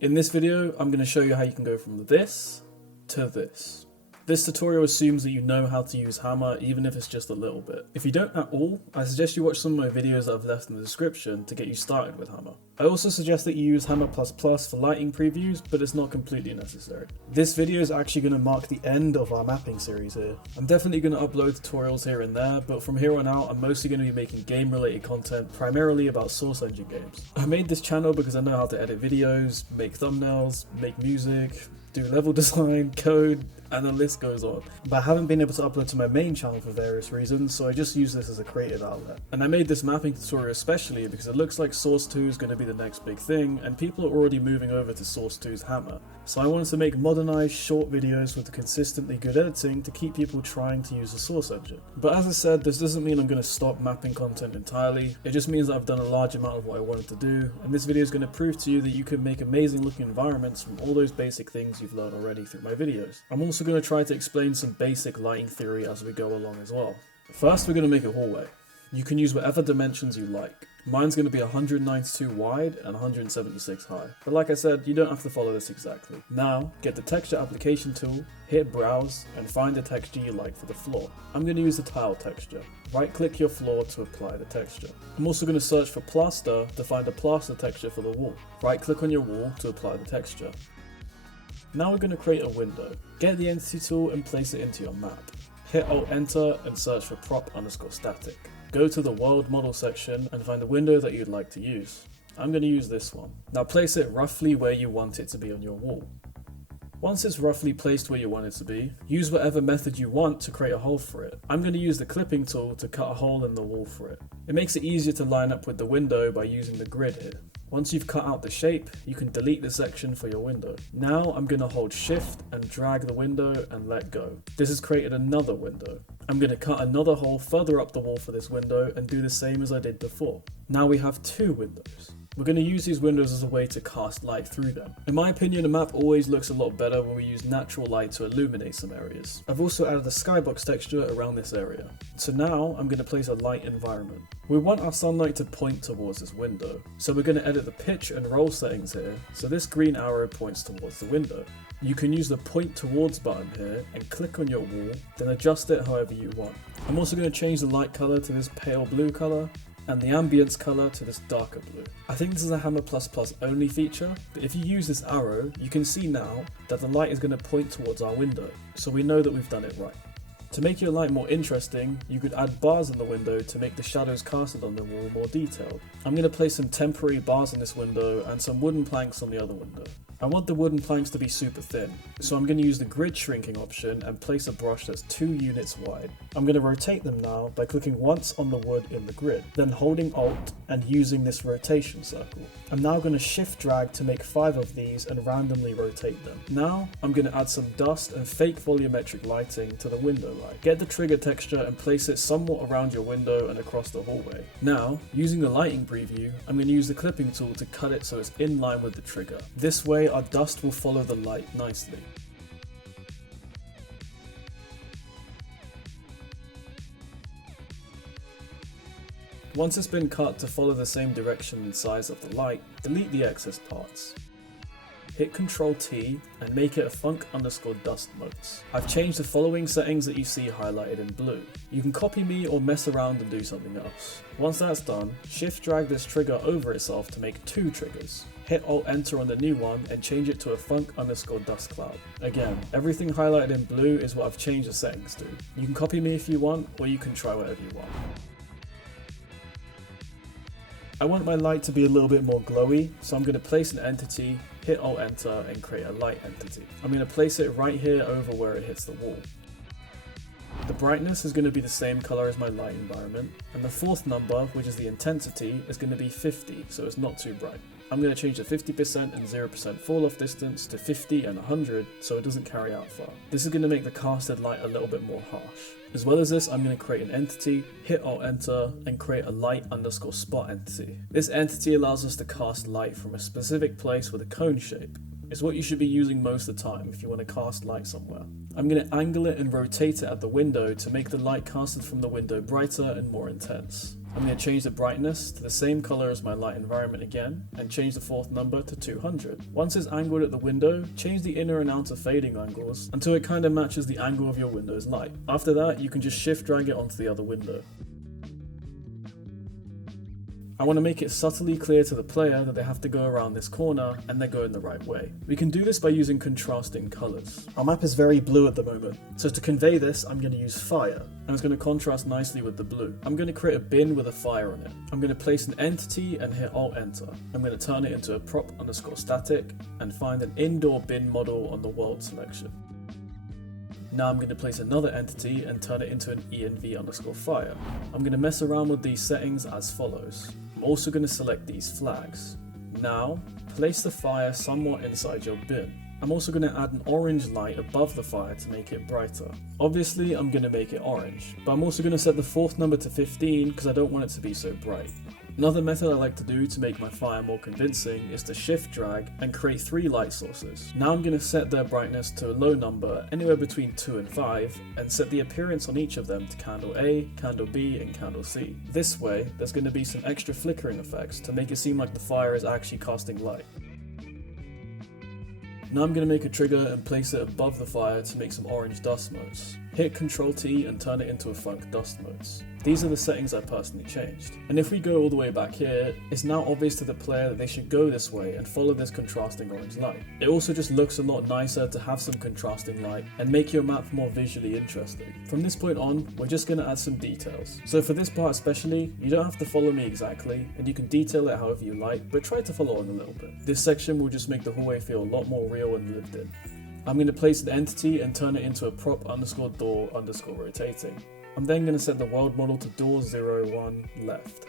In this video, I'm going to show you how you can go from this to this. This tutorial assumes that you know how to use Hammer, even if it's just a little bit. If you don't at all, I suggest you watch some of my videos that I've left in the description to get you started with Hammer. I also suggest that you use Hammer++ for lighting previews, but it's not completely necessary. This video is actually going to mark the end of our mapping series here. I'm definitely going to upload tutorials here and there, but from here on out, I'm mostly going to be making game-related content, primarily about Source Engine games. I made this channel because I know how to edit videos, make thumbnails, make music, do level design, code, and the list goes on. But I haven't been able to upload to my main channel for various reasons, so I just use this as a creative outlet. And I made this mapping tutorial especially because it looks like Source 2 is going to be the next big thing, and people are already moving over to Source 2's Hammer. So I wanted to make modernized, short videos with consistently good editing to keep people trying to use the Source Engine. But as I said, this doesn't mean I'm going to stop mapping content entirely. It just means that I've done a large amount of what I wanted to do, and this video is going to prove to you that you can make amazing looking environments from all those basic things you've learned already through my videos. I'm also going to try to explain some basic lighting theory as we go along as well. First, we're going to make a hallway. You can use whatever dimensions you like. Mine's going to be 192 wide and 176 high. But like I said, you don't have to follow this exactly. Now, get the texture application tool, hit browse, and find the texture you like for the floor. I'm going to use the tile texture. Right click your floor to apply the texture. I'm also going to search for plaster to find a plaster texture for the wall. Right click on your wall to apply the texture. Now we're going to create a window. Get the entity tool and place it into your map. Hit Alt Enter and search for prop_static. Go to the world model section and find the window that you'd like to use. I'm going to use this one. Now place it roughly where you want it to be on your wall. Once it's roughly placed where you want it to be, use whatever method you want to create a hole for it. I'm going to use the clipping tool to cut a hole in the wall for it. It makes it easier to line up with the window by using the grid here. Once you've cut out the shape, you can delete the section for your window. Now I'm going to hold shift and drag the window and let go. This has created another window. I'm going to cut another hole further up the wall for this window and do the same as I did before. Now we have two windows. We're going to use these windows as a way to cast light through them. In my opinion, a map always looks a lot better when we use natural light to illuminate some areas. I've also added a skybox texture around this area. So now I'm going to place a light environment. We want our sunlight to point towards this window. So we're going to edit the pitch and roll settings here. So this green arrow points towards the window. You can use the point towards button here and click on your wall, then adjust it however you want. I'm also going to change the light color to this pale blue color, and the ambience color to this darker blue. I think this is a Hammer++ only feature, but if you use this arrow, you can see now that the light is going to point towards our window, so we know that we've done it right. To make your light more interesting, you could add bars in the window to make the shadows casted on the wall more detailed. I'm going to place some temporary bars in this window and some wooden planks on the other window. I want the wooden planks to be super thin, so I'm going to use the grid shrinking option and place a brush that's 2 units wide. I'm going to rotate them now by clicking once on the wood in the grid, then holding Alt and using this rotation circle. I'm now going to shift drag to make 5 of these and randomly rotate them. Now I'm going to add some dust and fake volumetric lighting to the window light. Get the trigger texture and place it somewhat around your window and across the hallway. Now, using the lighting preview, I'm going to use the clipping tool to cut it so it's in line with the trigger. This way our dust will follow the light nicely. Once it's been cut to follow the same direction and size of the light, delete the excess parts. Hit Ctrl T and make it a func_dust modes. I've changed the following settings that you see highlighted in blue. You can copy me or mess around and do something else. Once that's done, shift drag this trigger over itself to make 2 triggers. Hit Alt Enter on the new one and change it to a func_dust cloud. Again, everything highlighted in blue is what I've changed the settings to. You can copy me if you want, or you can try whatever you want. I want my light to be a little bit more glowy, so I'm going to place an entity, hit Alt Enter and create a light entity. I'm going to place it right here over where it hits the wall. The brightness is going to be the same color as my light environment, and the 4th number, which is the intensity, is going to be 50, so it's not too bright. I'm going to change the 50% and 0% fall off distance to 50 and 100 so it doesn't carry out far. This is going to make the casted light a little bit more harsh. As well as this, I'm going to create an entity, hit Alt Enter, and create a light_spot entity. This entity allows us to cast light from a specific place with a cone shape. It's what you should be using most of the time if you want to cast light somewhere. I'm going to angle it and rotate it at the window to make the light casted from the window brighter and more intense. I'm going to change the brightness to the same color as my light environment again, and change the fourth number to 200. Once it's angled at the window, change the inner and outer fading angles until it kind of matches the angle of your window's light. After that, you can just shift drag it onto the other window. I want to make it subtly clear to the player that they have to go around this corner and they're going the right way. We can do this by using contrasting colours. Our map is very blue at the moment, so to convey this I'm going to use fire, and it's going to contrast nicely with the blue. I'm going to create a bin with a fire on it. I'm going to place an entity and hit Alt Enter. I'm going to turn it into a prop_static and find an indoor bin model on the world selection. Now I'm going to place another entity and turn it into an env_fire. I'm going to mess around with these settings as follows. I'm also going to select these flags. Now, place the fire somewhat inside your bin. I'm also going to add an orange light above the fire to make it brighter. Obviously I'm going to make it orange, but I'm also going to set the fourth number to 15 because I don't want it to be so bright. Another method I like to do to make my fire more convincing is to shift drag and create 3 light sources. Now I'm going to set their brightness to a low number, anywhere between 2 and 5, and set the appearance on each of them to candle A, candle B, and candle C. This way, there's going to be some extra flickering effects to make it seem like the fire is actually casting light. Now I'm going to make a trigger and place it above the fire to make some orange dust motes. Hit Ctrl T and turn it into a funk dust motes. These are the settings I personally changed. And if we go all the way back here, it's now obvious to the player that they should go this way and follow this contrasting orange light. It also just looks a lot nicer to have some contrasting light and make your map more visually interesting. From this point on, we're just going to add some details. So for this part especially, you don't have to follow me exactly, and you can detail it however you like, but try to follow on a little bit. This section will just make the hallway feel a lot more real and lived in. I'm going to place an entity and turn it into a prop_door_rotating. I'm then going to set the world model to door 0, 1, left.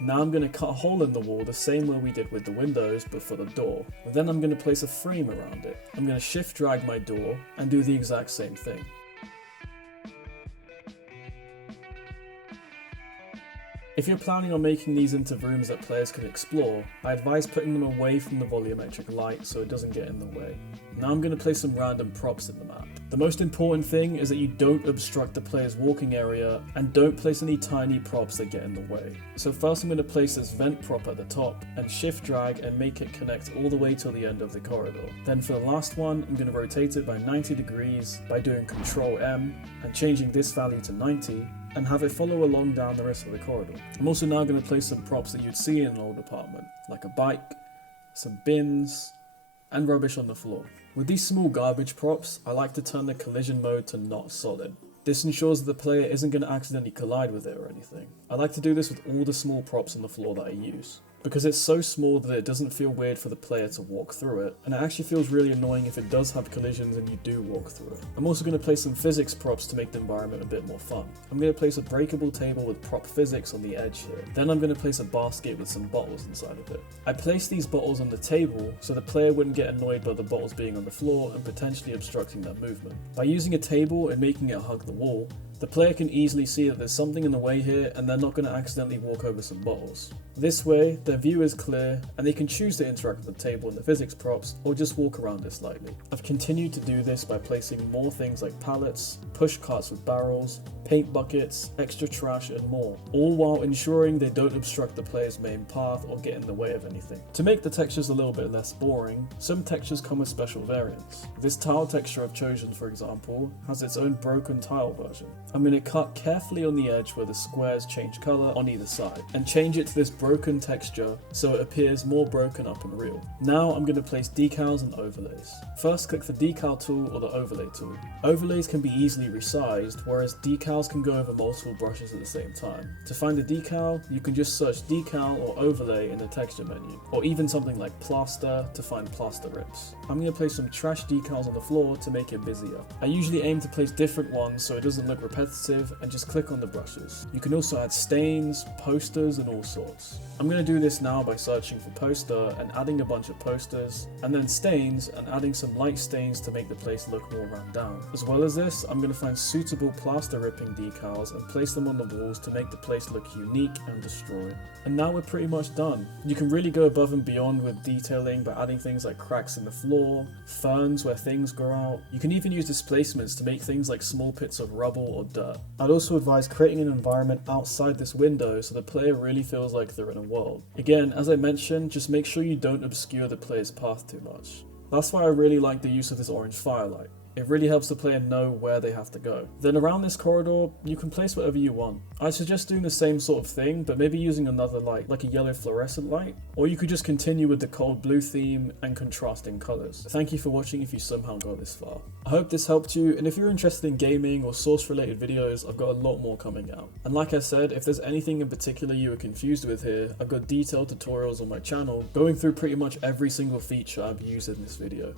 Now I'm going to cut a hole in the wall the same way we did with the windows but for the door. Then I'm going to place a frame around it. I'm going to shift drag my door and do the exact same thing. If you're planning on making these into rooms that players can explore, I advise putting them away from the volumetric light so it doesn't get in the way. Now I'm going to place some random props in the map. The most important thing is that you don't obstruct the player's walking area and don't place any tiny props that get in the way. So first I'm going to place this vent prop at the top and shift drag and make it connect all the way till the end of the corridor. Then for the last one, I'm going to rotate it by 90 degrees by doing Ctrl M and changing this value to 90. And have it follow along down the rest of the corridor. I'm also now going to place some props that you'd see in an old apartment, like a bike, some bins, and rubbish on the floor. With these small garbage props, I like to turn the collision mode to not solid. This ensures that the player isn't going to accidentally collide with it or anything. I like to do this with all the small props on the floor that I use, because it's so small that it doesn't feel weird for the player to walk through it, and it actually feels really annoying if it does have collisions and you do walk through it. I'm also going to place some physics props to make the environment a bit more fun. I'm going to place a breakable table with prop physics on the edge here. Then I'm going to place a basket with some bottles inside of it. I placed these bottles on the table so the player wouldn't get annoyed by the bottles being on the floor and potentially obstructing their movement. By using a table and making it hug the wall, the player can easily see that there's something in the way here and they're not going to accidentally walk over some bottles. This way, their view is clear and they can choose to interact with the table and the physics props or just walk around it slightly. I've continued to do this by placing more things like pallets, push carts with barrels, paint buckets, extra trash and more, all while ensuring they don't obstruct the player's main path or get in the way of anything. To make the textures a little bit less boring, some textures come with special variants. This tile texture I've chosen, for example, has its own broken tile version. I'm going to cut carefully on the edge where the squares change colour on either side, and change it to this broken texture so it appears more broken up and real. Now I'm going to place decals and overlays. First click the decal tool or the overlay tool. Overlays can be easily resized, whereas decals can go over multiple brushes at the same time. To find a decal, you can just search decal or overlay in the texture menu, or even something like plaster to find plaster rips. I'm going to place some trash decals on the floor to make it busier. I usually aim to place different ones so it doesn't look repetitive and just click on the brushes. You can also add stains, posters and all sorts. I'm going to do this now by searching for poster and adding a bunch of posters, and then stains and adding some light stains to make the place look more run down. As well as this, I'm going to find suitable plaster ripping decals and place them on the walls to make the place look unique and destroy. And now we're pretty much done. You can really go above and beyond with detailing by adding things like cracks in the floor, ferns where things grow out. You can even use displacements to make things like small pits of rubble or dirt. I'd also advise creating an environment outside this window so the player really feels like they're in a world. Again, as I mentioned, just make sure you don't obscure the player's path too much. That's why I really like the use of this orange firelight. It really helps the player know where they have to go. Then around this corridor, you can place whatever you want. I suggest doing the same sort of thing, but maybe using another light, like a yellow fluorescent light, or you could just continue with the cold blue theme and contrasting colours. Thank you for watching if you somehow got this far. I hope this helped you, and if you're interested in gaming or source related videos, I've got a lot more coming out. And like I said, if there's anything in particular you were confused with here, I've got detailed tutorials on my channel going through pretty much every single feature I've used in this video.